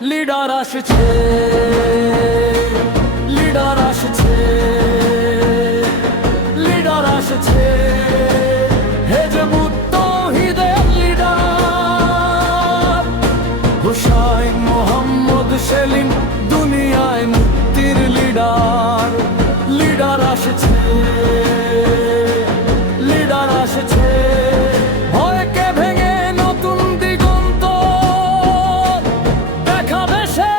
Leader আসছে, leader আসছে, leader আসছে, হেজবুত তৌহিদের লিডার হুসাইন মোহাম্মদ সেলিম, দুনিয়ায় মুক্তির লিডার। লিডার আসছে, লিডার আসছে, ভয়কে ভেঙে নতুন দিগন্ত দেখাবে সে।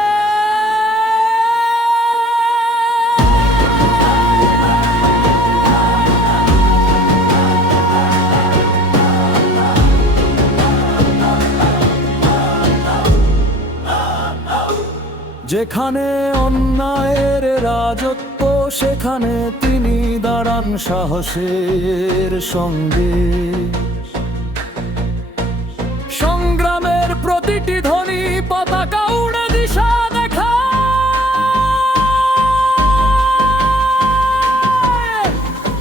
যেখানে অন্যায়ের রাজত্ব, সেখানে তিনি দাঁড়ান সাহসের সঙ্গে। সংগ্রামের প্রতিটি ধ্বনি পতাকা উড়ে দিশা দেখায়।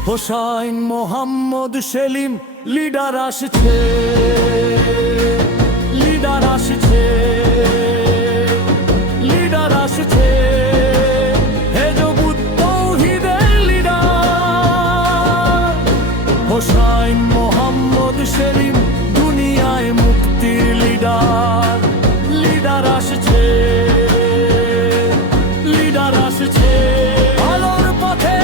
হুসাইন মোহাম্মদ সেলিম, লিডার আসছে, লিডার আসছে, লিডার আসছে, হেজবুত তৌহিদের লিডার হুসাইন মোহাম্মদ সেলিম, দুনিয়ায় মুক্তির লিডার। লিডার আসছে, লিডার আসছে, আলোর পথে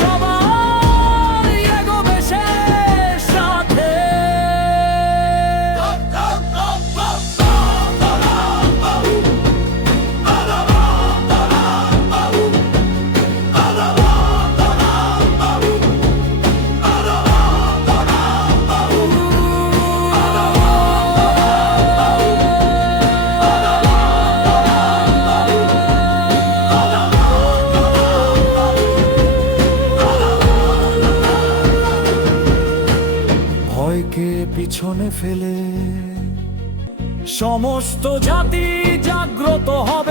সবাই এগোবে সে সাথে। ভয়কে পিছনে ফেলে সমস্ত জাতি জাগ্রত হবে।